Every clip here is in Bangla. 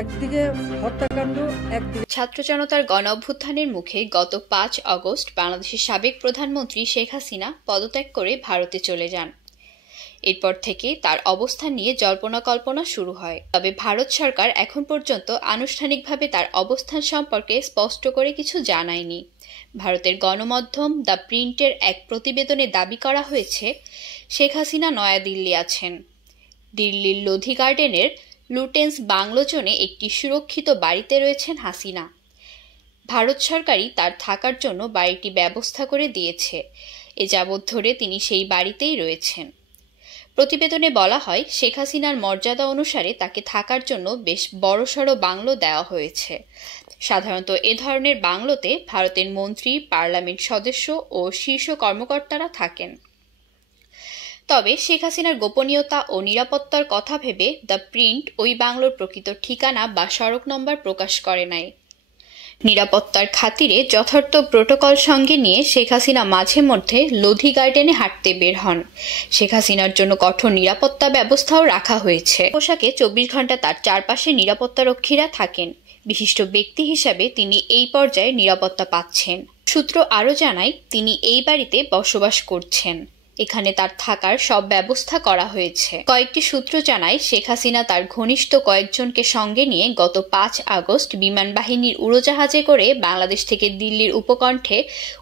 একদিকে হত্যাকাণ্ড, একদিকে ছাত্র জনতার গণ অভ্যুত্থানের মুখে গত ৫ আগস্ট বাংলাদেশের সাবেক প্রধানমন্ত্রী শেখ হাসিনা পদত্যাগ করে ভারতে চলে যান। এরপর থেকে তার অবস্থান নিয়ে জল্পনা কল্পনা শুরু হয়। তবে ভারত সরকার এখন পর্যন্ত আনুষ্ঠানিকভাবে তার অবস্থান সম্পর্কে স্পষ্ট করে কিছু জানায়নি। ভারতের গণমাধ্যম দ্য প্রিন্টের এক প্রতিবেদনে দাবি করা হয়েছে, শেখ হাসিনা নয়াদিল্লি আছেন। দিল্লির লোধি গার্ডেনের লুটেন্স বাংলো জোনে একটি সুরক্ষিত বাড়িতে রয়েছেন হাসিনা। ভারত সরকারই তার থাকার জন্য বাড়িটি ব্যবস্থা করে দিয়েছে। এ যাবৎ ধরে তিনি সেই বাড়িতেই রয়েছেন। প্রতিবেদনে বলা হয়, শেখ হাসিনার মর্যাদা অনুসারে তাকে থাকার জন্য বেশ বড়সড় বাংলো দেওয়া হয়েছে। সাধারণত এ ধরনের বাংলোতে ভারতের মন্ত্রী, পার্লামেন্ট সদস্য ও শীর্ষ কর্মকর্তারা থাকেন। তবে শেখ হাসিনার গোপনীয়তা ও নিরাপত্তার কথা ভেবে দ্য প্রিন্ট ওই বাংলোর প্রকৃত ঠিকানা বা সড়ক নম্বর প্রকাশ করে নাই। নিরাপত্তার খাতিরে যথার্থ প্রোটোকল সঙ্গে নিয়ে শেখ হাসিনা মাঝে মধ্যে লোধি গার্ডেনে হাঁটতে বের হন। শেখ হাসিনার জন্য কঠোর নিরাপত্তা ব্যবস্থাও রাখা হয়েছে। পোশাকে ২৪ ঘন্টা তার চারপাশে নিরাপত্তারক্ষীরা থাকেন। বিশিষ্ট ব্যক্তি হিসাবে তিনি এই পর্যায়ে নিরাপত্তা পাচ্ছেন। সূত্র আরও জানায়, তিনি এই বাড়িতে বসবাস করছেন। এখানে তার থাকার সব ব্যবস্থা করা হয়েছে। কয়েকটি সূত্র জানায়, শেখ হাসিনা তার ঘনিষ্ঠ কয়েকজনকে সঙ্গে নিয়ে গত ৫ আগস্ট বিমান বাহিনীর উড়োজাহাজে করে বাংলাদেশ থেকে দিল্লির উপকণ্ঠে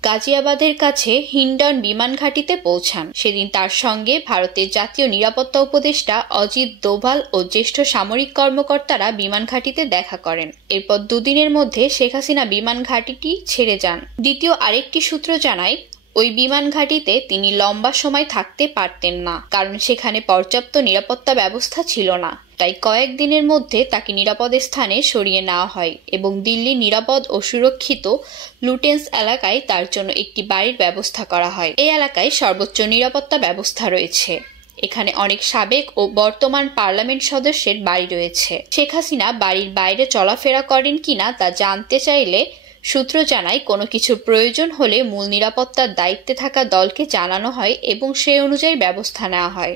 গাজিয়াবাদের কাছে হিন্ডন বিমান ঘাঁটিতে পৌঁছান। সেদিন তার সঙ্গে ভারতের জাতীয় নিরাপত্তা উপদেষ্টা অজিত দোভাল ও জ্যেষ্ঠ সামরিক কর্মকর্তারা বিমান ঘাঁটিতে দেখা করেন। এরপর দুদিনের মধ্যে শেখ হাসিনা বিমান ঘাঁটিটি ছেড়ে যান। দ্বিতীয় আরেকটি সূত্র জানায়, ওই বিমান ঘাঁটিতে তিনি লম্বা সময় থাকতে পারতেন না, কারণ সেখানে পর্যাপ্ত নিরাপত্তা ব্যবস্থা ছিল না। তাই কয়েকদিনের মধ্যে তাকে নিরাপদ স্থানে সরিয়ে নেওয়া হয় এবং দিল্লির নিরাপদ ও সুরক্ষিত লুটেন্স এলাকায় তার জন্য একটি বাড়ির ব্যবস্থা করা হয়। এই এলাকায় সর্বোচ্চ নিরাপত্তা ব্যবস্থা রয়েছে। এখানে অনেক সাবেক ও বর্তমান পার্লামেন্ট সদস্যের বাড়ি রয়েছে। শেখ হাসিনা বাড়ির বাইরে চলাফেরা করেন কিনা তা জানতে চাইলে সূত্র জানায়, কোনো কিছু প্রয়োজন হলে মূল নিরাপত্তার দায়িত্বে থাকা দলকে জানানো হয় এবং সেই অনুযায়ী ব্যবস্থা নেওয়া হয়।